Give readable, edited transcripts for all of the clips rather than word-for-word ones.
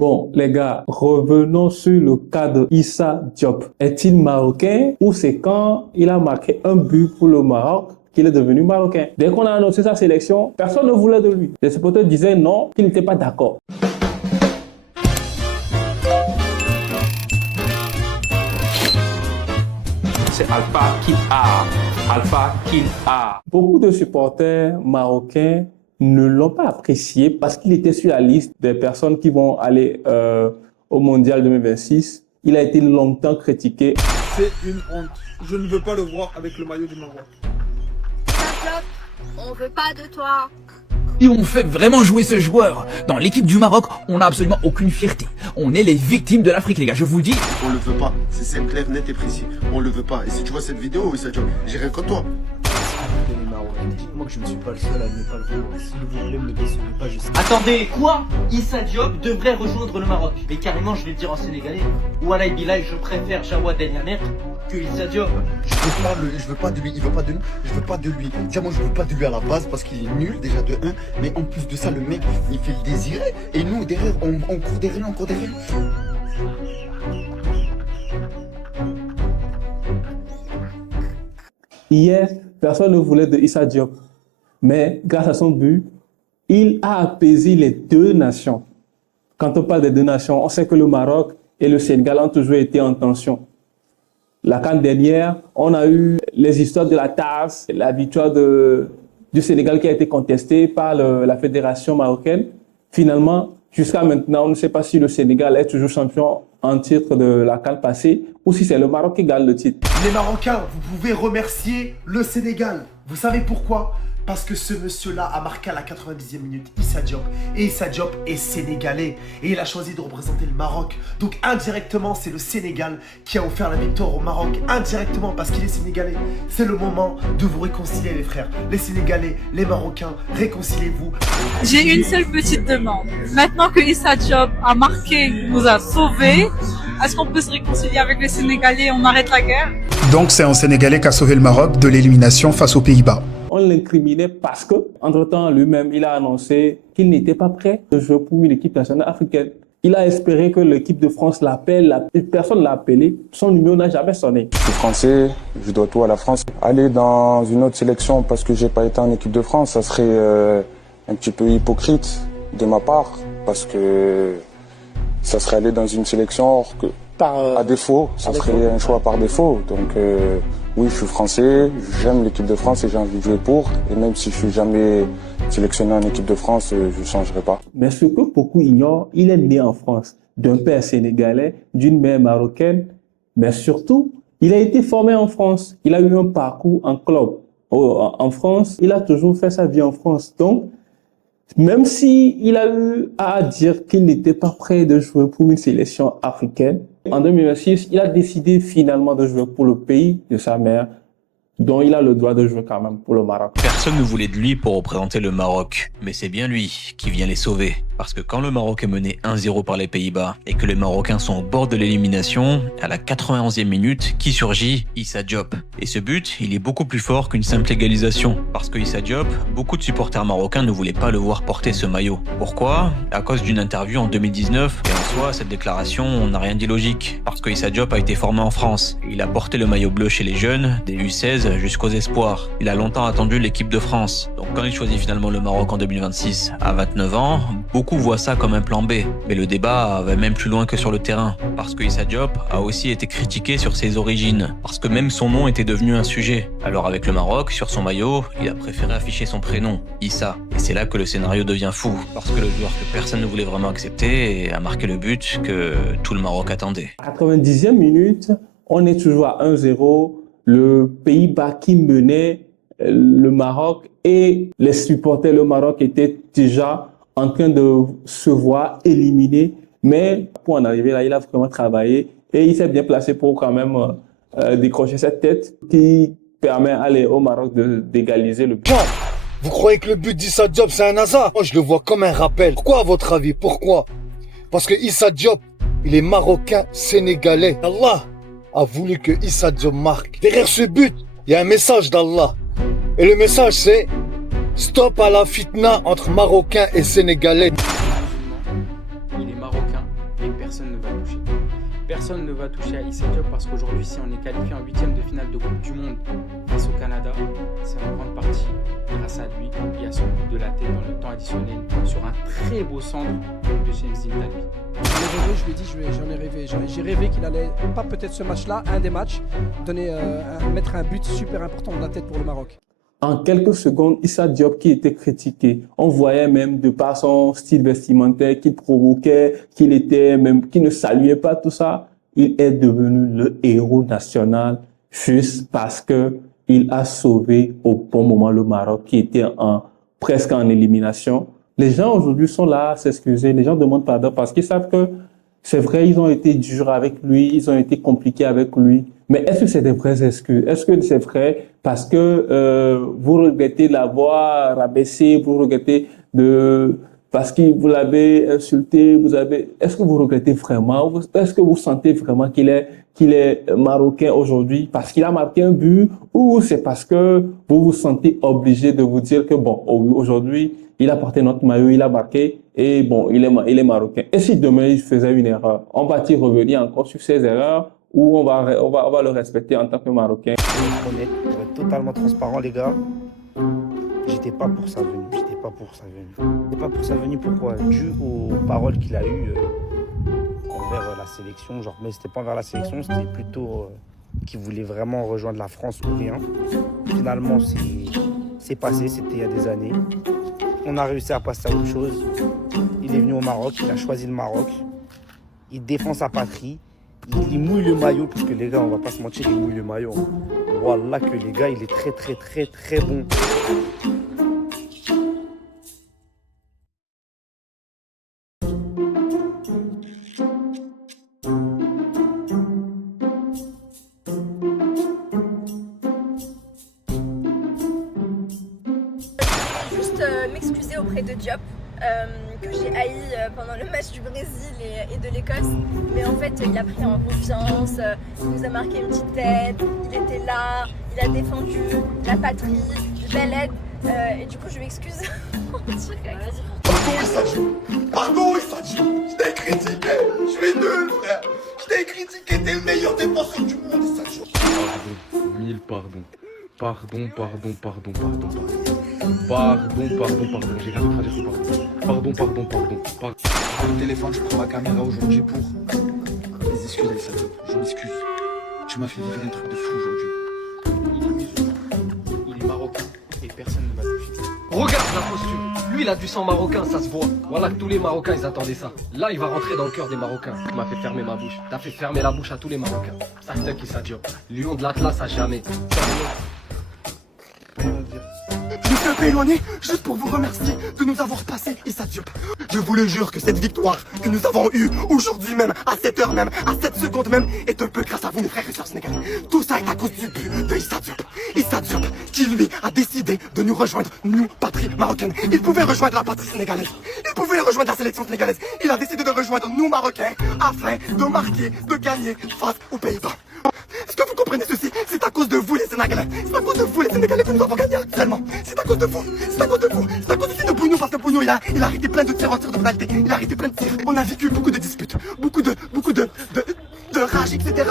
Bon, les gars, revenons sur le cas de Issa Diop. Est-il marocain ou c'est quand il a marqué un but pour le Maroc qu'il est devenu marocain? Dès qu'on a annoncé sa sélection, personne ne voulait de lui. Les supporters disaient non, qu'ils n'étaient pas d'accord. C'est Alpha Kill A. Alpha Kill A. Beaucoup de supporters marocains ne l'ont pas apprécié parce qu'il était sur la liste des personnes qui vont aller au Mondial 2026. Il a été longtemps critiqué. C'est une honte. Je ne veux pas le voir avec le maillot du Maroc. On veut pas de toi. Et on fait vraiment jouer ce joueur. Dans l'équipe du Maroc, on n'a absolument aucune fierté. On est les victimes de l'Afrique, les gars, je vous le dis. On le veut pas, c'est simple, clair, net et précis. On le veut pas. Et si tu vois cette vidéo, Issa Diop, j'irai contre toi. Moi que je ne suis pas le seul à ne pas le voir. S'il vous plaît, me décevez pas, je sais. Attendez, quoi? Issa Diop devrait rejoindre le Maroc. Mais carrément, je vais le dire en sénégalais. Wallah Bilal, je préfère Jawad El Yaner que Issa Diop. Je veux pas de lui, il veut pas de nous, je veux pas de lui. Tiens, moi je veux pas de lui à la base parce qu'il est nul déjà de 1. Mais en plus de ça, le mec, il fait le désirer. Et nous, derrière, on court derrière, on court derrière. Hier, personne ne voulait de Issa Diop. Mais grâce à son but, il a apaisé les deux nations. Quand on parle des deux nations, on sait que le Maroc et le Sénégal ont toujours été en tension. La CAN dernière, on a eu les histoires de la tasse, la victoire du Sénégal qui a été contestée par la fédération marocaine. Finalement, jusqu'à maintenant, on ne sait pas si le Sénégal est toujours champion en titre de la CAN passée ou si c'est le Maroc qui gagne le titre. Les Marocains, vous pouvez remercier le Sénégal. Vous savez pourquoi? Parce que ce monsieur-là a marqué à la 90e minute Issa Diop. Et Issa Diop est sénégalais. Et il a choisi de représenter le Maroc. Donc indirectement, c'est le Sénégal qui a offert la victoire au Maroc. Indirectement, parce qu'il est sénégalais. C'est le moment de vous réconcilier, les frères. Les Sénégalais, les Marocains, réconciliez-vous. J'ai une seule petite demande. Maintenant que Issa Diop a marqué, nous a sauvés, est-ce qu'on peut se réconcilier avec les Sénégalais et on arrête la guerre? Donc c'est un Sénégalais qui a sauvé le Maroc de l'élimination face aux Pays-Bas. On l'incriminait parce que, entre-temps, lui-même, il a annoncé qu'il n'était pas prêt de jouer pour une équipe nationale africaine. Il a espéré que l'équipe de France l'appelle, personne ne l'a appelé, son numéro n'a jamais sonné. Je suis français, je dois tout à la France. Aller dans une autre sélection parce que j'ai pas été en équipe de France, ça serait un petit peu hypocrite de ma part, parce que ça serait aller dans une sélection à défaut, ça serait un choix par défaut. Donc oui, je suis français, j'aime l'équipe de France et j'ai envie de jouer pour. Et même si je suis jamais sélectionné en équipe de France, je ne changerai pas. Mais ce que beaucoup ignorent, il est né en France, d'un père sénégalais, d'une mère marocaine. Mais surtout, il a été formé en France. Il a eu un parcours en club en France. Il a toujours fait sa vie en France. Donc, même s'il a eu à dire qu'il n'était pas prêt de jouer pour une sélection africaine, en 2006, il a décidé finalement de jouer pour le pays de sa mère, dont il a le droit de jouer quand même pour le Maroc. Personne ne voulait de lui pour représenter le Maroc, mais c'est bien lui qui vient les sauver. Parce que quand le Maroc est mené 1-0 par les Pays-Bas et que les Marocains sont au bord de l'élimination, à la 91e minute, qui surgit? Issa Diop. Et ce but, il est beaucoup plus fort qu'une simple égalisation. Parce que Issa Diop, beaucoup de supporters marocains ne voulaient pas le voir porter ce maillot. Pourquoi? À cause d'une interview en 2019. Et en soi, cette déclaration n'a rien d'illogique. Parce que Issa Diop a été formé en France. Et il a porté le maillot bleu chez les jeunes, des U16 jusqu'aux espoirs. Il a longtemps attendu l'équipe de France. Donc quand il choisit finalement le Maroc en 2026, à 29 ans, beaucoup voient ça comme un plan B. Mais le débat va même plus loin que sur le terrain. Parce que Issa Diop a aussi été critiqué sur ses origines. Parce que même son nom était devenu un sujet. Alors avec le Maroc, sur son maillot, il a préféré afficher son prénom, Issa. Et c'est là que le scénario devient fou. Parce que le joueur que personne ne voulait vraiment accepter a marqué le but que tout le Maroc attendait. À 90e minute, on est toujours à 1-0. Le Pays-Bas qui menait le Maroc et les supporters, le Maroc étaient déjà en train de se voir éliminés. Mais pour en arriver là, il a vraiment travaillé et il s'est bien placé pour quand même décrocher cette tête qui permet au Maroc d'égaliser le but. Vous croyez que le but d'Issa Diop c'est un hasard? Moi je le vois comme un rappel. Pourquoi à votre avis? Pourquoi? Parce que Issa Diop, il est marocain sénégalais. Allah a voulu que Issa Diop marque. Derrière ce but, il y a un message d'Allah. Et le message c'est stop à la fitna entre Marocains et Sénégalais. Il est marocain et personne ne va toucher. Personne ne va toucher à Issa Diop parce qu'aujourd'hui, si on est qualifié en 8e de finale de Coupe du Monde face au Canada, c'est en grande partie grâce à lui et à son but de la tête dans le temps additionnel sur un très beau centre de James Zintalbi. J'en ai rêvé, je lui ai dit, j'en ai rêvé. J'ai rêvé qu'il allait, pas peut-être ce match-là, un des matchs, mettre un but super important de la tête pour le Maroc. En quelques secondes, Issa Diop qui était critiqué, on voyait même de par son style vestimentaire qu'il provoquait, qu'il ne saluait pas tout ça, il est devenu le héros national juste parce que il a sauvé au bon moment le Maroc qui était presque en élimination. Les gens aujourd'hui sont là à s'excuser, les gens demandent pardon parce qu'ils savent que c'est vrai, ils ont été durs avec lui, ils ont été compliqués avec lui. Mais est-ce que c'est des vraies excuses? Est-ce que c'est vrai parce que vous regrettez l'avoir rabaissé, vous regrettez parce que vous l'avez insulté, est-ce que vous regrettez vraiment? Est-ce que vous sentez vraiment qu'il est marocain aujourd'hui parce qu'il a marqué un but ou c'est parce que vous vous sentez obligé de vous dire que bon, aujourd'hui, il a porté notre maillot, il a marqué et bon, il est marocain. Et si demain il faisait une erreur, on va-t-il revenir encore sur ses erreurs ou on va le respecter en tant que Marocain? Honnête, pour être totalement transparent, les gars, j'étais pas pour sa venue. J'étais pas pour sa venue. Pourquoi? Dû aux paroles qu'il a eues envers la sélection. Mais c'était pas envers la sélection, c'était plutôt qu'il voulait vraiment rejoindre la France ou rien. Finalement, c'est passé, c'était il y a des années. On a réussi à passer à autre chose. Il est venu au Maroc, il a choisi le Maroc. Il défend sa patrie. Il mouille le maillot, parce que les gars, on va pas se mentir, il mouille le maillot. Wallah que les gars, il est très très très très bon. Juste m'excuser auprès de Diop. Que j'ai haï pendant le match du Brésil et de l'Écosse. Mais en fait, il a pris en confiance, il nous a marqué une petite tête, il était là, il a défendu la patrie, le bel aide. Et du coup, je m'excuse. Pardon, Issa Diop. Je t'ai critiqué. Je suis nul, frère. Je t'ai critiqué. T'es le meilleur défenseur du monde, Issa Diop. Pardon. 1000 pardons. Pardon. J'ai rien d'autre à dire que pardon. Pardon. Le téléphone, je prends ma caméra aujourd'hui pour les excuses à Issa Diop. Je m'excuse. Tu m'as fait vivre un truc de fou aujourd'hui. Il est marocain et personne ne va toucher. Regarde la posture. Lui, il a du sang marocain, ça se voit. Voilà que tous les Marocains, ils attendaient ça. Là, il va rentrer dans le cœur des Marocains. Tu m'as fait fermer ma bouche. T'as fait fermer la bouche à tous les Marocains. Ça te qui ça Diop. Lion de l'Atlas à jamais. Je me suis un peu éloigné juste pour vous remercier de nous avoir passé Issa Diop. Je vous le jure que cette victoire que nous avons eue aujourd'hui même, à cette heure même, à cette seconde même, est un peu grâce à vous, mes frères et sœurs sénégalais. Tout ça est à cause du but de Issa Diop. Issa Diop, qui lui a décidé de nous rejoindre, nous, patrie marocaine. Il pouvait rejoindre la patrie sénégalaise. Il pouvait rejoindre la sélection sénégalaise. Il a décidé de rejoindre nous, Marocains, afin de marquer, de gagner face aux Pays-Bas. Est-ce que vous comprenez ceci? C'est à cause de vous les Sénégalais. C'est à cause de vous les Sénégalais que nous avons gagné actuellement. C'est à cause de vous. C'est à cause de vous. C'est à cause aussi de Bounou parce que Bounou il a arrêté plein de tirs en tir de pénalité. Il a arrêté plein de tirs. On a vécu beaucoup de disputes, beaucoup de rage, etc.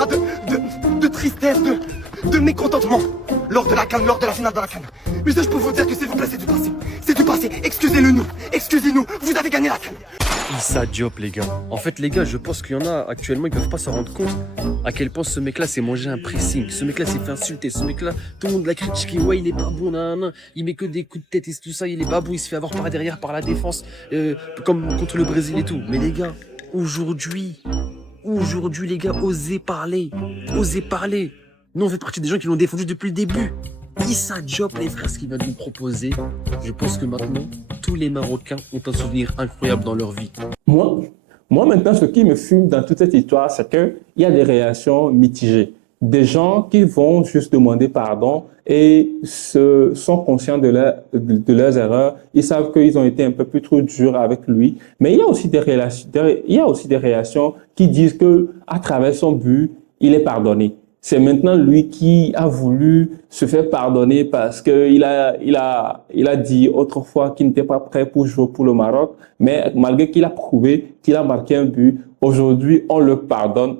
De tristesse, de mécontentement lors de la CAN, lors de la finale de la CAN. Mais ça je peux vous dire que s'il vous plaît c'est du passé. C'est du passé. Excusez-le nous. Excusez-nous. Vous avez gagné la CAN. Issa Diop, les gars. En fait, les gars, je pense qu'il y en a actuellement, ils peuvent pas s'en rendre compte à quel point ce mec-là s'est mangé un pressing. Ce mec-là s'est fait insulter. Ce mec-là, tout le monde l'a critiqué. Ouais, il est pas bon, nan. Il met que des coups de tête et tout ça. Il est pas bon. Il se fait avoir par derrière par la défense, comme contre le Brésil et tout. Mais les gars, aujourd'hui, les gars, osez parler. Osez parler. Nous, on fait partie des gens qui l'ont défendu depuis le début. Issa Diop, les frères, ce qu'il va nous proposer, je pense que maintenant, tous les Marocains ont un souvenir incroyable dans leur vie. Moi, maintenant, ce qui me fume dans toute cette histoire, c'est qu'il y a des réactions mitigées. Des gens qui vont juste demander pardon et sont conscients de leurs erreurs. Ils savent qu'ils ont été un peu plus trop durs avec lui. Mais il y a aussi des réactions qui disent que à travers son but, il est pardonné. C'est maintenant lui qui a voulu se faire pardonner parce qu'il a dit autrefois qu'il n'était pas prêt pour jouer pour le Maroc, mais malgré qu'il a prouvé qu'il a marqué un but, aujourd'hui on le pardonne,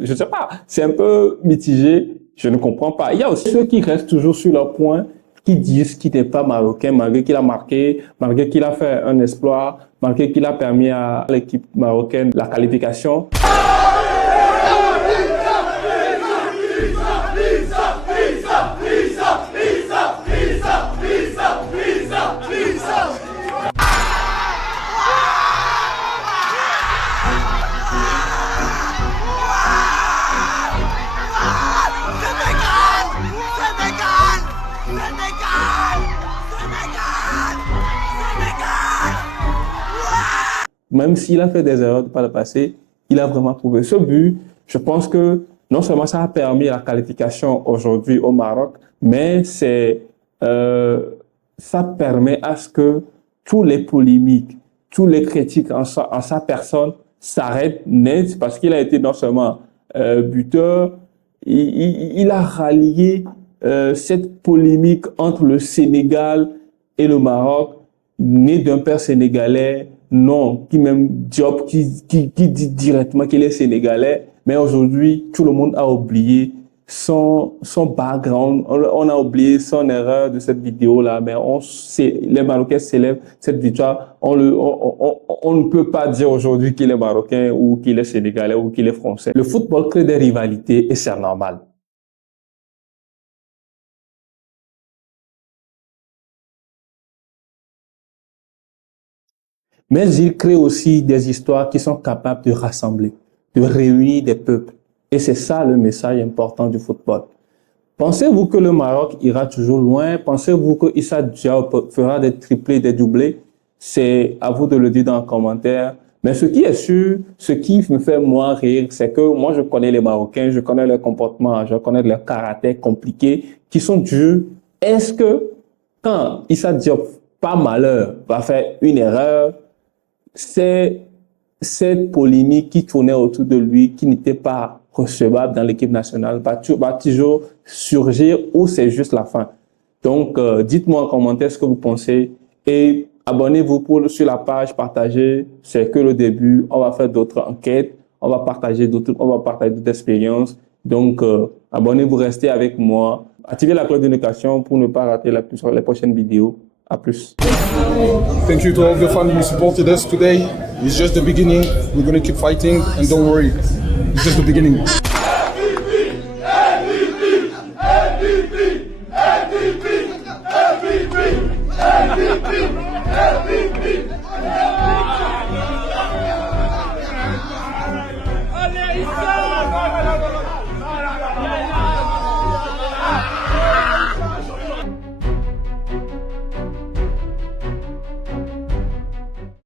je sais pas, c'est un peu mitigé, je ne comprends pas. Il y a aussi ceux qui restent toujours sur leur point, qui disent qu'il n'est pas marocain malgré qu'il a marqué, malgré qu'il a fait un exploit, malgré qu'il a permis à l'équipe marocaine la qualification. Même s'il a fait des erreurs par le passé, il a vraiment prouvé ce but. Je pense que non seulement ça a permis la qualification aujourd'hui au Maroc, mais ça permet à ce que tous les polémiques, tous les critiques en sa personne s'arrêtent net parce qu'il a été non seulement buteur, il a rallié cette polémique entre le Sénégal et le Maroc, né d'un père sénégalais, non, qui même Diop, qui dit directement qu'il est sénégalais, mais aujourd'hui, tout le monde a oublié son background, on a oublié son erreur de cette vidéo-là, mais les Marocains célèbrent cette victoire. On ne peut pas dire aujourd'hui qu'il est Marocain ou qu'il est Sénégalais ou qu'il est Français. Le football crée des rivalités et c'est normal. Mais il crée aussi des histoires qui sont capables de rassembler, de réunir des peuples. Et c'est ça le message important du football. Pensez-vous que le Maroc ira toujours loin? Pensez-vous que Issa Diop fera des triplés, des doublés? C'est à vous de le dire dans les commentaires. Mais ce qui est sûr, ce qui me fait moi rire, c'est que moi je connais les Marocains, je connais leur comportement, je connais leur caractère compliqué, qui sont durs. Est-ce que quand Issa Diop, par malheur, va faire une erreur, c'est cette polémique qui tournait autour de lui, qui n'était pas recevable dans l'équipe nationale, va toujours surgir ou c'est juste la fin? Donc, dites-moi en commentaire ce que vous pensez et abonnez-vous sur la page, partagez, c'est que le début, on va faire d'autres enquêtes, on va partager d'autres expériences. Donc, abonnez-vous, restez avec moi, activez la cloche de notification pour ne pas rater les prochaines vidéos. À plus. Thank you to all the fans who supported us today. It's just the beginning. We're going to keep fighting and don't worry. It's just the beginning.